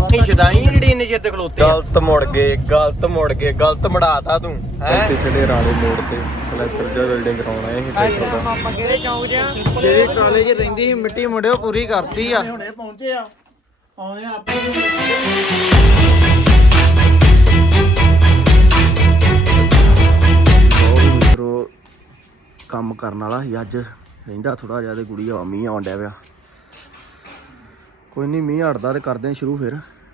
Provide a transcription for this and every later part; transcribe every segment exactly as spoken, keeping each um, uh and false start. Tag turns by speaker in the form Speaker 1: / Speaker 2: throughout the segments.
Speaker 1: ਸ਼ਦਾਈ ਜਿਹੜੀ ਇੰਨੇ ਚਿਰ ਤੇ ਖਲੋਤੇ
Speaker 2: ਗਲਤ ਮੁੜ ਗਏ ਗਲਤ ਮੁੜ ਗਏ ਗਲਤ ਮੜਾਤਾ ਤੂੰ ਹੈ
Speaker 3: ਪਿਛਲੇ ਰਾਲੇ ਮੋੜ ਤੇ ਸਲੈਂਸਰ ਜਿਹਾ ਬਿਲਡਿੰਗ ਕਰਾਉਣਾ ਇਹ ਟਰੈਕਟਰ ਦਾ।
Speaker 1: ਆਪਾਂ ਕਿਹੜੇ ਚੌਂਕ ਜਿਆ ਜਿਹੜੇ ਕਾਲਜ ਰਹਿੰਦੀ ਸੀ ਮਿੱਟੀ ਮੁੰਡਿਓ ਪੂਰੀ ਕਰਤੀ ਆ
Speaker 4: ਹੁਣੇ ਪਹੁੰਚੇ ਆ ਆਉਂਦੇ ਆ ਆਪੇ
Speaker 2: ਮਿੱਤਰੋ ਕੰਮ ਕਰਨ ਵਾਲਾ ਸੀ ਅੱਜ ਰਹਿੰਦਾ ਥੋੜਾ ਜਿਹਾ ਤੇ ਗੁੜੀ ਆ ਮੀਂਹ ਆਉਣ ਡਿਆ ਪਿਆ। ਕੋਈ ਨਹੀਂ ਮੀਂਹ ਹਟਦਾ ਤੇ ਕਰਦੇ ਆ ਸ਼ੁਰੂ ਫਿਰ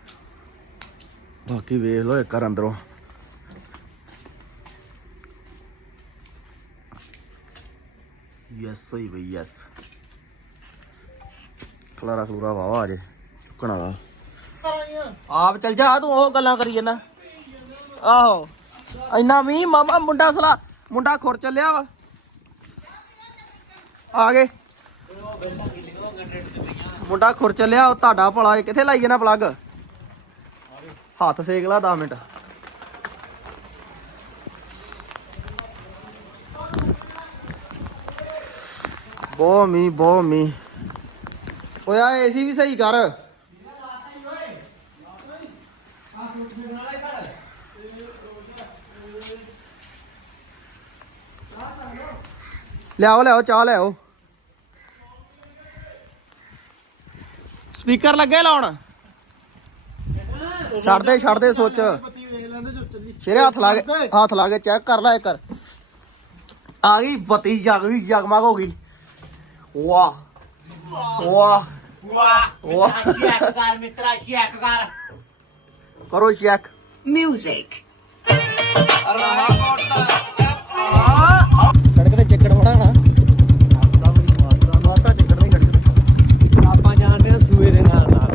Speaker 2: ਬਾਕੀ ਵੇਖ ਲਓ ਇੱਕ ਵਾਰ ਅੰਦਰੋਂ ਯੈਸ ਹੋਈ ਬਈ ਯੈਸ ਖਲਾਰਾ ਖਲੂਰਾ ਵਾਵਾ ਅਜੇ ਚੁੱਕਣਾ ਵਾ ਆਪ ਚੱਲ ਜਾ ਤੂੰ ਉਹ ਗੱਲਾਂ ਕਰੀ ਜਾਂਦਾ ਆਹੋ ਇੰਨਾ ਮੀਂਹ ਮਾਮਾ ਮੁੰਡਾ ਸਲਾ ਮੁੰਡਾ ਖੁਰ ਚੱਲਿਆ ਵਾ ਆ ਗਏ ਮੁੰਡਾ ਖੁਰ ਚੱਲਿਆ ਉਹ ਤੁਹਾਡਾ ਭਲਾ ਕਿੱਥੇ ਲਾਈਏ ਨਾ ਪਲੱਗ ਹੱਥ ਸੇਕ ਲਾ ਦਸ ਮਿੰਟ ਬਹੁਤ ਮੀਂਹ ਬਹੁਤ ਮੀਂਹ ਓਏ ਆ ਏਸੀ ਵੀ ਸਹੀ ਕਰ ਲਿਆਓ ਲਿਆਓ ਚਾਹ ਲਿਆਓ ਸਪੀਕਰ ਲੱਗੇ ਲਾਉਣ ਛੱਡ ਦੇ ਛੱਡ ਦੇ ਸੋਚ ਸ਼ੇਰੇ ਹੱਥ ਲਾ ਕੇ ਹੱਥ ਲਾ ਕੇ ਚੈੱਕ ਕਰ ਲੈ ਇੱਕ ਆ ਗਈ ਬੱਤੀ ਜਗ ਵੀ ਜਗਮਗ ਹੋ ਗਈ ਵਾਹ ਵਾਹ ਵਾਹ
Speaker 1: ਚੈੱਕ ਕਰ ਮਿੱਤਰਾ ਚੈੱਕ ਕਰ
Speaker 2: ਕਰੋ ਚੈੱਕ
Speaker 5: Music.
Speaker 2: ਸੜਕ ਤੇ ਚੱਕੜ ਬਣਾ ਨਾ ਮਾਸਾ ਬੜੀ ਮਾਸਾ ਮਾਸਾ ਚੱਕੜ ਨਹੀਂ ਕੱਢਦੇ
Speaker 1: ਆਪਾਂ ਜਾਣਦੇ ਆ ਸੂਏ ਦੇ ਨਾਲ ਨਾਲ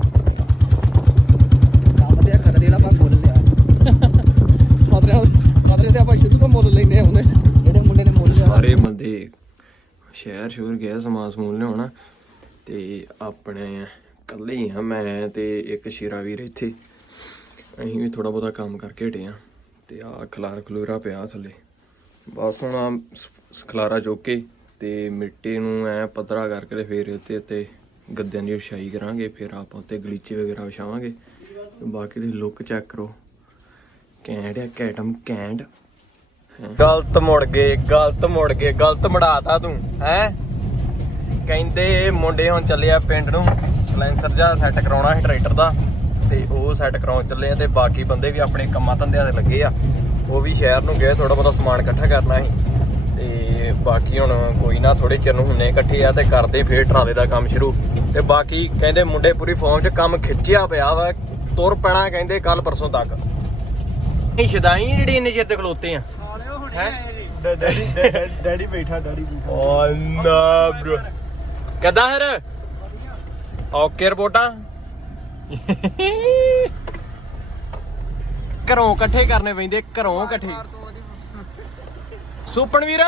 Speaker 2: ਕੰਮ ਤੇ ਖਤਰੇ ਵਾਲਾ ਆਪਾਂ ਮੁੱਲ ਲਿਆ ਖਤਰੇ ਖਤਰੇ ਤੇ ਆਪਾਂ ਸ਼ੁਰੂ ਤੋਂ ਮੁੱਲ ਲੈਨੇ ਆਉਂਦੇ ਜਿਹੜੇ ਮੁੰਡੇ ਨੇ ਮੁੱਲ ਲਿਆ
Speaker 3: ਸਾਰੇ ਬੰਦੇ ਸ਼ਹਿਰ ਸ਼ੂਰ ਗਿਆ ਸਮਾਨ ਸਮੂਨ ਲਿਆਉਣਾ ਤੇ ਆਪਣੇ ਇਕੱਲੇ ਹੀ ਆ ਮੈਂ ਤੇ ਇੱਕ ਸ਼ੇਰਾ ਵੀਰ ਇੱਥੇ ਅਸੀਂ ਵੀ ਥੋੜਾ ਬਹੁਤਾ ਕੰਮ ਕਰਕੇ ਹਟੇ ਆ ਤੇ ਆ ਖਲਾਰ ਖਲੂਰਾ ਪਿਆ ਥੱਲੇ ਬਸ ਹੁਣ ਆ ਖਲਾਰਾ ਚੁੱਕ ਕੇ ਤੇ ਮਿੱਟੀ ਨੂੰ ਐ ਪੱਧਰਾ ਕਰਕੇ ਤੇ ਫਿਰ ਉੱਤੇ ਤੇ ਗੱਦਿਆਂ ਦੀ ਵਿਛਾਈ ਕਰਾਂਗੇ ਫਿਰ ਆਪਾਂ ਉੱਤੇ ਗਲੀਚੇ ਵਗੈਰਾ ਵਿਛਾਵਾਂਗੇ ਬਾਕੀ ਦੀ ਲੁੱਕ ਚੈੱਕ ਕਰੋ ਕੈਂਡ ਆ ਕੈਟਮ ਕੈਂਡ
Speaker 2: ਗਲਤ ਮੁੜ ਗਏ ਗਲਤ ਮੁੜ ਗਏ ਗਲਤ ਮੜਾਤਾ ਤੂੰ ਹੈ ਕਹਿੰਦੇ ਮੁੰਡੇ ਹੁਣ ਚੱਲੇ ਆ ਪਿੰਡ ਨੂੰ ਸਲੈਂਸਰ ਜਿਹਾ ਸੈੱਟ ਕਰਾਉਣਾ ਸੀ ਟਰੈਕਟਰ ਦਾ ਤੇ ਉਹ ਸੈੱਟ ਕਰਾਉਣ ਚੱਲੇ ਆ ਤੇ ਬਾਕੀ ਬੰਦੇ ਵੀ ਆਪਣੇ ਕੰਮਾਂ ਧੰਦਿਆਂ ਤੇ ਲੱਗੇ ਆ ਉਹ ਵੀ ਸ਼ਹਿਰ ਨੂੰ ਗਏ ਥੋੜਾ ਬਹੁਤਾ ਸਮਾਨ ਇਕੱਠਾ ਕਰਨਾ ਸੀ ਤੇ ਬਾਕੀ ਹੁਣ ਕੋਈ ਨਾ ਥੋੜੇ ਚਿਰ ਨੂੰ ਹੁੰਨੇ ਇਕੱਠੇ ਆ ਤੇ ਕਰਦੇ ਫੇਰ ਟਰਾਲੇ ਦਾ ਕੰਮ ਸ਼ੁਰੂ ਤੇ ਬਾਕੀ ਕਹਿੰਦੇ ਮੁੰਡੇ ਪੂਰੀ ਫਾਰਮ 'ਚ ਕੰਮ ਖਿੱਚਿਆ ਪਿਆ ਵਾ ਤੁਰ ਪੈਣਾ ਕਹਿੰਦੇ ਕੱਲ ਪਰਸੋਂ ਤੱਕ
Speaker 1: ਇਹ ਸ਼ਦਾਈ ਜਿਹੜੀ ਇੰਨੇ ਚਿਰ ਤੇ ਖਲੋਤੇ ਆ
Speaker 4: ਹੈ ਡੈਡੀ ਡੈਡੀ ਬੈਠਾ ਡੈਡੀ ਬੈਠਾ
Speaker 2: ਓ ਨਾ ਬ్రో
Speaker 1: ਕਿੱਦਾਂ ਫਿਰ ਓਕੇ ਰਿਪੋਰਟਾਂ ਘਰੋਂ ਇਕੱਠੇ ਕਰਨੇ ਪੈਂਦੇ ਘਰੋਂ ਇਕੱਠੇ ਸੁਪਨ ਵੀਰ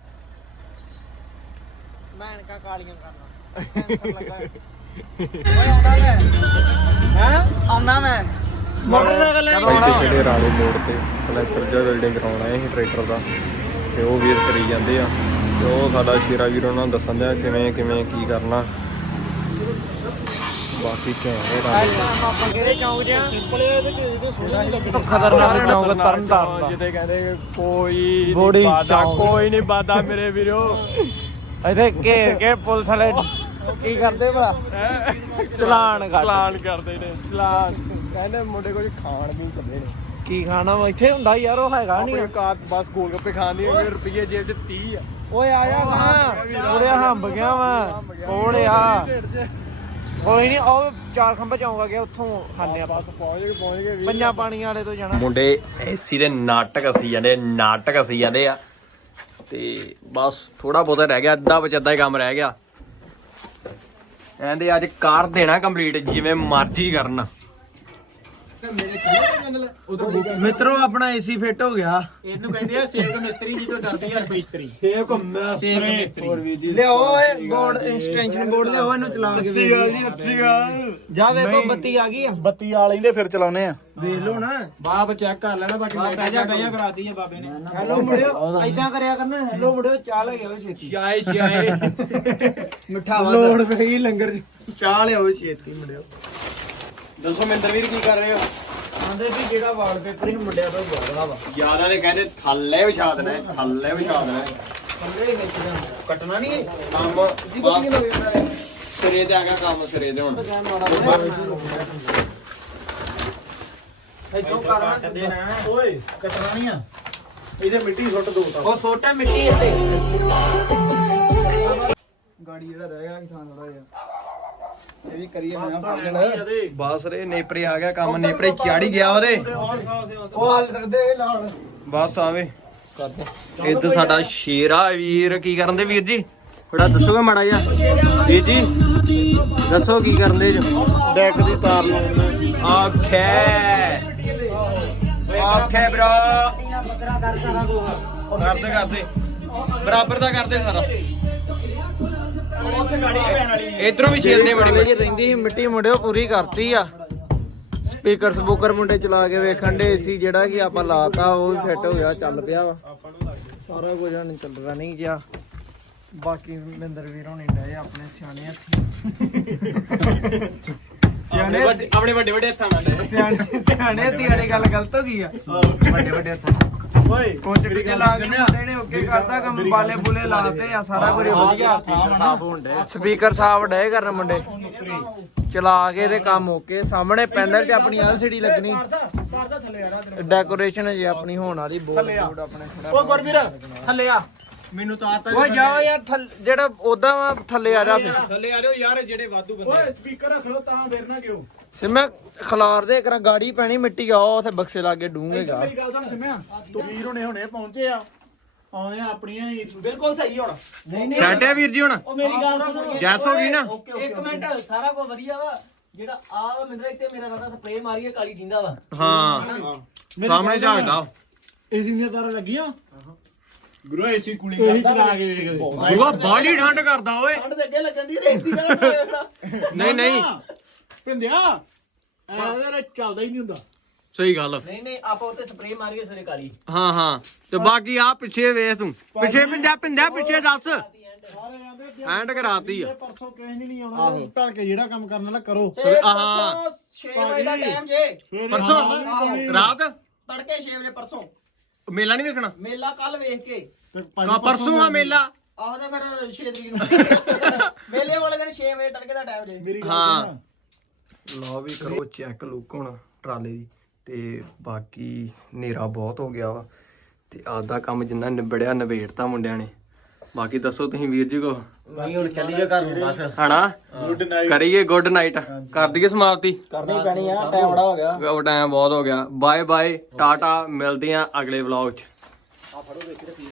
Speaker 4: ਮੈਂ ਇਨਕਾ ਕਾਲੀਆਂ ਕਰਨਾ ਸੈਂਸਰ ਲੱਗਾ ਓਏ ਆਉਂਦਾ ਮੈਂ ਹੈ ਆਉਂਦਾ ਮੈਂ
Speaker 1: ਮੋਟਰਸਾਈਕਲ ਲੈ
Speaker 3: ਪਿਛਲੇ ਰਾਲੇ ਮੋੜ ਤੇ ਸਲੈਂਸਰ ਜਿਹਾ ਬਿਲਡਿੰਗ ਕਰਾਉਣਾ ਇਹ ਟਰੈਕਟਰ ਦਾ ਤੇ ਉਹ ਵੀਰ ਕਰੀ ਜਾਂਦੇ ਆ ਤੇ ਉਹ ਸਾਡਾ ਸ਼ੇਰਾ ਵੀਰ ਉਹਨਾਂ ਨੂੰ ਦੱਸਣ ਦਿਆ ਕਿਵੇਂ ਕਿਵੇਂ ਕੀ ਕਰਨਾ ਬਾਕੀ ਘੈਂਟ
Speaker 1: ਆਪਾਂ ਕਿਹੜੇ ਚੌਂਕ ਜਿਆ
Speaker 4: ਸਿੰਪਲੇ ਇਹਦੇ ਤੇ ਸੋਹਣਾ ਨਹੀਂ ਲੱਗਦਾ
Speaker 1: ਖਤਰਨਾਕ ਚੌਂਕ ਤਰਨ ਤਾਰਨ ਦਾ
Speaker 2: ਜਿੱਥੇ ਕਹਿੰਦੇ ਕੋਈ
Speaker 1: ਬੋੜੀ
Speaker 2: ਨਹੀਂ ਬਾਦਾ
Speaker 1: ਚੌਂਕ।
Speaker 2: ਕੋਈ ਨਹੀਂ ਬਾਦਾ ਮੇਰੇ ਵੀਰੋ
Speaker 1: ਇੱਥੇ ਘੇਰ ਕੇ ਪੁਲਿਸ ਵਾਲੇ ਕੀ ਕਰਦੇ ਭਲਾ ਚਲਾਨ ਕਰ
Speaker 2: ਚਲਾਨ ਕਰਦੇ ਨੇ ਚਲਾਨ ਕਹਿੰਦੇ ਮੁੰਡੇ ਕੁਝ ਖਾਣ ਵੀ ਚੱਲੇ ਨੇ
Speaker 1: ਕੀ ਖਾਣਾ ਵਾ ਇੱਥੇ ਹੁੰਦਾ ਯਾਰ ਉਹ ਹੈਗਾ ਨਹੀਂ
Speaker 2: ਆਪਣੀ ਕਾਰ ਬਸ ਗੋਲ ਗੱਪੇ ਖਾਣ ਦੀ ਰੁਪਈਏ ਜੇਬ 'ਚ ਤੀਹ ਆ
Speaker 1: ਓਏ ਆਇਆ ਕਹਾਂ ਉਹਦੇ ਹੰਬ ਗਿਆ ਵਾ ਓੜਿਆ ਕੋਈ ਨਹੀਂ ਉਹ ਚਾਰ ਖੰਭੇ ਚੌਂਕ ਆ ਗਿਆ ਉੱਥੋਂ ਖਾਣੇ ਆਪਾਂ
Speaker 2: ਬਸ ਪਹੁੰਚ ਗਏ ਪਹੁੰਚ ਗਏ
Speaker 1: ਪੰਜਾਂ ਪਾਣੀਆਂ ਵਾਲੇ ਤੋਂ ਜਾਣਾ
Speaker 2: ਮੁੰਡੇ ਏਸੀ ਦੇ ਨਾਟਕ ਅਸੀਂ ਜਾਂਦੇ ਨਾਟਕ ਅਸੀਂ ਜਾਂਦੇ ਆ ਤੇ ਬਸ ਥੋੜਾ ਬਹੁਤਾ ਰਹਿ ਗਿਆ ਅੱਧਾ ਬਚਦਾ ਹੀ ਕੰਮ ਰਹਿ ਗਿਆ ਕਹਿੰਦੇ ਅੱਜ ਕਾਰ ਦੇਣਾ ਕੰਪਲੀਟ ਜਿਵੇਂ ਮਰਜ਼ੀ ਕਰਨਾ
Speaker 1: ਮਿੱਤਰੋ ਆਪਣਾ ਏਸੀ ਫਿੱਟ ਹੋ ਗਿਆ
Speaker 4: ਇਹਨੂੰ ਕਹਿੰਦੇ ਆ ਸੇਵਕ ਮਿਸਤਰੀ ਜੀ ਤੋਂ ਡਰਦੀ ਆ ਮਿਸਤਰੀ
Speaker 2: ਸੇਵ ਮਿਸਤਰੀ
Speaker 1: ਲਿਆਓ ਓਏ ਬੋਰਡ ਐਕਸਟੈਂਸ਼ਨ ਬੋਰਡ ਲਿਆਓ ਇਹਨੂੰ ਚਲਾ ਕੇ
Speaker 2: ਅੱਸੀ ਗਾਲ ਜੀ ਅੱਸੀ ਗਾਲ
Speaker 1: ਜਾ ਵੇਖੋ ਬੱਤੀ ਆ ਗਈ ਆ
Speaker 4: ਬੱਤੀ ਆ ਲੈਂਦੇ ਫਿਰ ਚਲਾਉਨੇ ਆ
Speaker 1: ਵੇਖ ਲਓ ਨਾ
Speaker 4: ਬਾਪ ਚੈੱਕ ਕਰ ਲੈਣਾ ਬਾਕੀ
Speaker 1: ਬਹਿ ਜਾ ਬਹਿ ਜਾ ਕਰਾਤੀ ਆ ਬਾਬੇ ਨੇ ਹੈਲੋ ਮੁੰਡਿਓ ਐਦਾਂ ਕਰਿਆ ਕਰਨਾ ਹੈਲੋ ਮੁੰਡਿਓ ਚਾਹ ਲੈ ਕੇ ਆਓ ਛੇਤੀ
Speaker 2: ਚਾਏ ਚਾਏ ਮਿੱਠਾ
Speaker 1: ਲੋੜ ਪਈ ਲੰਗਰ ਚ
Speaker 2: ਚਾਹ ਲਿਆਓ ਛੇਤੀ ਮੁੰਡਿਓ ਦੱਸੋ ਮਿੰਦਰ ਵੀਰ ਕੀ ਕਰ ਰਹੇ ਹੋ?
Speaker 1: ਆਂਦੇ ਵੀ ਜਿਹੜਾ ਵਾਲਪੇਪਰ ਹੀ ਮੁੰਡਿਆਂ ਤੋਂ ਜ਼ਿਆਦਾ ਵਾ
Speaker 2: ਜਿਆਦਾ ਨੇ ਕਹਿੰਦੇ ਥੱਲੇ ਵਿਛਾ ਦੇਣਾ ਹੈ, ਥੱਲੇ ਵਿਛਾ ਦੇਣਾ ਹੈ।
Speaker 1: ਥੱਲੇ ਹੀ ਵਿੱਚ ਜਾਂਦਾ ਕੱਟਣਾ ਨਹੀਂ ਇਹ
Speaker 2: ਕੰਮ ਬਸ ਸਿਰੇ ਤੇ ਆ ਗਿਆ ਕੰਮ ਸਿਰੇ ਤੇ ਹੁਣ
Speaker 1: ਇੱਥੋਂ ਕਰਨਾ
Speaker 4: ਦੇਣਾ ਓਏ ਕੱਟਣਾ ਨਹੀਂ ਆ ਇਹਦੇ ਮਿੱਟੀ ਸੁੱਟ ਦੋ ਤਾਂ
Speaker 1: ਉਹ ਸੋਟਾ ਮਿੱਟੀ ਇੱਥੇ
Speaker 4: ਗਾੜੀ ਜਿਹੜਾ ਰਹਿ ਗਿਆ ਥਾਂ ਥੋੜਾ ਜਿਹਾ ਇਹ ਵੀ ਕਰੀਏ ਮੈਂ ਫਾਈਨਲ
Speaker 2: ਬਸ ਰੇ ਨੇਪਰੇ ਆ ਗਿਆ ਕੰਮ ਨੇਪਰੇ ਚਾੜੀ ਗਿਆ ਉਹਦੇ
Speaker 4: ਉਹ ਹਾਲ ਤੱਕ ਦੇ ਲਾੜ
Speaker 2: ਬਸ ਆਵੇ ਇੱਧਰ ਸਾਡਾ ਸ਼ੇਰਾ ਵੀਰ ਕੀ ਕਰਨ ਦੇ ਵੀਰ ਜੀ ਥੋੜਾ ਦੱਸੋਗਾ ਮਾੜਾ ਜਿਹਾ ਵੀਰ ਜੀ ਦੱਸੋ ਕੀ ਕਰਨ ਦੇ ਜੋ
Speaker 4: ਡੈਕ ਦੀ ਤਾਰ ਲਾਉਣਾ
Speaker 2: ਆਖੇ ਆਖੇ ਬ్రో
Speaker 1: ਬੱਕਰਾ ਕਰ ਸਾਰਾ ਕੁਝ
Speaker 2: ਕਰਦੇ ਕਰਦੇ ਬਰਾਬਰ ਦਾ ਕਰਦੇ ਸਾਰਾ
Speaker 4: ਉੱਥੇ ਗਾੜੀ ਪੈਣ ਵਾਲੀ
Speaker 2: ਇਧਰੋਂ ਵੀ ਛੇਲਦੇ ਬੜੀ ਬੜੀ
Speaker 1: ਰਹਿੰਦੀ ਸੀ ਮਿੱਟੀ ਮੁੰਡਿਓ ਪੂਰੀ ਕਰਤੀ ਆ ਸਪੀਕਰ ਸਪੂਕਰ ਮੁੰਡੇ ਚਲਾ ਕੇ ਵੇਖਣ ਦੇ ਏਸੀ ਜਿਹੜਾ ਕਿ ਆਪਾਂ ਲਾਤਾ ਉਹ ਵੀ ਫਿੱਟ ਹੋ ਗਿਆ ਚੱਲ ਪਿਆ ਵਾ ਸਾਰਾ ਕੁਝ ਹੁਣ ਚੱਲਦਾ ਨਹੀਂ ਗਿਆ ਬਾਕੀ ਮਹਿੰਦਰ ਵੀਰ ਹੋਣੀ ਡਏ ਆਪਣੇ ਸਿਆਣੇ ਹੱਥੀ
Speaker 2: ਸਿਆਣੇ ਆਪਣੇ ਵੱਡੇ ਵੱਡੇ ਹੱਥਾਂ ਨਾਲ
Speaker 1: ਸਿਆਣੇ ਸਿਆਣੇ ਹੱਥੀ ਵਾਲੀ ਗੱਲ ਗਲਤ ਹੋ ਗਈ ਆ
Speaker 4: ਵੱਡੇ ਵੱਡੇ ਹੱਥ ਓਏ
Speaker 1: ਕੁਝ ਟਿੱਕੇ ਲਾ ਕੇ ਮੁੰਡੇ ਨੇ ਓਕੇ ਕਰਤਾ ਕੰਮ ਬਾਲੇ ਬੁਲੇ ਲਾਤੇ ਆ ਸਾਰਾ ਕੁਝ ਵਧੀਆ
Speaker 4: ਸਾਫ ਹੋਣ ਡੇ
Speaker 1: ਸਪੀਕਰ ਸਾਫ ਡਏ ਕਰਨ ਮੁੰਡੇ ਚਲਾ ਕੇ ਤੇ ਕੰਮ ਓਕੇ ਸਾਹਮਣੇ ਪੈਨਲ ਤੇ ਆਪਣੀ ਐਲ ਸੀ ਡੀ ਲੱਗਣੀ
Speaker 4: ਪਾਰਸਾ ਥੱਲੇ ਆ ਰਾ
Speaker 1: ਡੈਕੋਰੇਸ਼ਨ ਜੇ ਆਪਣੀ ਹੋਣ ਵਾਲੀ ਬੋਰਡ ਬੋਰਡ ਆਪਣੇ
Speaker 4: ਓ ਗੁਰਵੀਰ ਥੱਲੇ ਆ
Speaker 2: ਮੈਨੂੰ ਤਾਰ ਤਾਂ
Speaker 1: ਓਏ ਜਾਓ ਯਾਰ ਥੱਲੇ ਜਿਹੜਾ ਉਦਾਂ ਵਾ ਥੱਲੇ ਆ ਜਾ ਫਿਰ
Speaker 2: ਥੱਲੇ ਆ ਜਾਓ ਯਾਰ ਜਿਹੜੇ ਵਾਧੂ ਬੰਦੇ
Speaker 4: ਓਏ ਸਪੀਕਰ ਰੱਖ ਲਓ ਤਾਂ ਫੇਰ ਨਾ ਕਿਉਂ
Speaker 1: ਸਿਮਾ ਖਲਾਰ ਦੇ ਕਰਾਂ ਗਾੜੀ ਪੈਣੀ ਮਿੱਟੀ ਆ ਉਥੇ ਬਕਸੇ ਲਾਗੇ ਡੂੰਗੇਗਾ
Speaker 4: ਮੇਰੀ ਗੱਲ ਸੁਣ ਸਿਮਿਆ ਤੂੰ ਵੀਰ ਹੁਣੇ ਹੁਣੇ ਪਹੁੰਚੇ ਆ ਆਉਂਦੇ ਆ ਆਪਣੀਆਂ ਹੀ
Speaker 5: ਬਿਲਕੁਲ ਸਹੀ ਹੁਣ
Speaker 2: ਸੈਟ ਹੈ ਵੀਰ ਜੀ ਹੁਣ
Speaker 5: ਉਹ ਮੇਰੀ ਗੱਲ ਸੁਣੋ
Speaker 2: ਜੈਸ ਹੋ ਗਈ ਨਾ
Speaker 5: ਇੱਕ ਮਿੰਟ ਸਾਰਾ ਕੁਝ ਵਧੀਆ ਵਾ ਜਿਹੜਾ ਆ ਮਿੰਦਰਾ ਇੱਥੇ ਮੇਰਾ ਦਾਦਾ ਸਪਰੇਅ ਮਾਰੀਏ ਕਾਲੀ ਜਿੰਦਾ ਵਾ
Speaker 2: ਹਾਂ ਸਾਹਮਣੇ ਝਾਕਦਾ
Speaker 4: ਏਸੀ ਦੀਆਂ ਤਾਰਾਂ ਲੱਗੀਆਂ
Speaker 2: ਗੁਰੂ ਏਸੀ ਕੁਲੀ
Speaker 4: ਇਹੀ ਚਲਾ ਕੇ ਵੇਖ
Speaker 2: ਗੁਰੂ ਬਾਲੀ ਠੰਡ ਕਰਦਾ ਓਏ
Speaker 5: ਠੰਡ ਦੇ ਅੱਗੇ ਲੱਗਣ ਦੀ ਰੇਤੀ ਦਾ
Speaker 2: ਨਹੀਂ ਨਹੀਂ
Speaker 4: ਪਿੰਦਿਆ ਐਵੇਂ ਚੱਲਦਾ ਹੀ ਨਹੀਂ ਹੁੰਦਾ
Speaker 2: ਸਹੀ ਗੱਲ
Speaker 5: ਨਹੀਂ ਨਹੀਂ ਆਪਾਂ ਉੱਤੇ ਸਪਰੇਅ ਮਾਰੀਏ ਸਵੇਰੇ ਕਾਲੀ
Speaker 2: ਹਾਂ ਹਾਂ ਤੇ ਬਾਕੀ ਆ ਪਿੱਛੇ ਵੇਖ ਤੂੰ ਪਿੱਛੇ ਪਿੰਡਿਆ ਪਿੰਡਿਆ ਪਿੱਛੇ ਦੱਸ
Speaker 4: ਸਾਰੇ ਆਂਦੇ ਕਿ
Speaker 2: ਐਂਡ ਕਰਾਤੀ ਆ
Speaker 4: ਪਰਸੋਂ ਕਿਸੇ ਨੇ ਨਹੀਂ ਆਉਣਾ ਭੜ ਕੇ ਜਿਹੜਾ ਕੰਮ ਕਰਨ ਵਾਲਾ ਕਰੋ
Speaker 5: ਤੇ
Speaker 2: ਆਹਾਂ।
Speaker 5: ਪਰਸੋਂ ਛੇ ਵਜੇ ਦਾ ਟਾਈਮ ਜੇ
Speaker 2: ਪਰਸੋਂ ਰਾਤ
Speaker 5: ਤੜਕੇ ਛੇ ਵਜੇ ਪਰਸੋਂ
Speaker 2: ਮੇਲਾ ਨਹੀਂ ਵੇਖਣਾ
Speaker 5: ਮੇਲਾ ਕੱਲ ਵੇਖ ਕੇ
Speaker 2: ਕਾ ਪਰਸੋਂ ਆ ਮੇਲਾ
Speaker 5: ਆਹੋ ਤੇ ਫਿਰ ਛੇ ਤਰੀਕ ਨੂੰ ਮੇਲੇ ਵਾਲੇ ਦਿਨ ਛੇ ਵਜੇ ਤੜਕੇ ਦਾ ਟਾਈਮ ਜੇ
Speaker 4: ਮੇਰੀ ਗੱਲ
Speaker 2: ਹਾਂ।
Speaker 4: ਸੁਣ।
Speaker 2: ਲਓ ਵੀ ਕਰੋ ਚੈੱਕ ਲੁੱਕ ਹੁਣ ਟਰਾਲੇ ਦੀ ਤੇ ਬਾਕੀ ਹਨੇਰਾ ਬਹੁਤ ਹੋ ਗਿਆ ਵਾ ਤੇ ਆਦਾ ਕੰਮ ਜਿੰਨਾ ਨਿਬੜਿਆ ਨਿਬੇੜਤਾ ਮੁੰਡਿਆਂ ਨੇ ਬਾਕੀ ਦੱਸੋ ਤੁਸੀਂ ਵੀਰ ਜੀ ਕੋ
Speaker 5: ਨਹੀਂ ਹੁਣ ਚੱਲੀਏ ਘਰ ਨੂੰ ਬਸ
Speaker 2: ਹਣਾ ਕਰੀਏ ਗੁੱਡ ਨਾਈਟ ਕਰ ਦਈਏ ਸਮਾਪਤੀ
Speaker 5: ਕਰਨੀ ਪੈਣੀ ਆ ਟਾਈਮ ਬੜਾ ਹੋ ਗਿਆ
Speaker 2: ਉਹ ਟਾਈਮ ਬਹੁਤ ਹੋ ਗਿਆ ਬਾਏ ਬਾਏ ਟਾਟਾ ਮਿਲਦੇ ਆ ਅਗਲੇ ਵਲੌਗ 'ਚ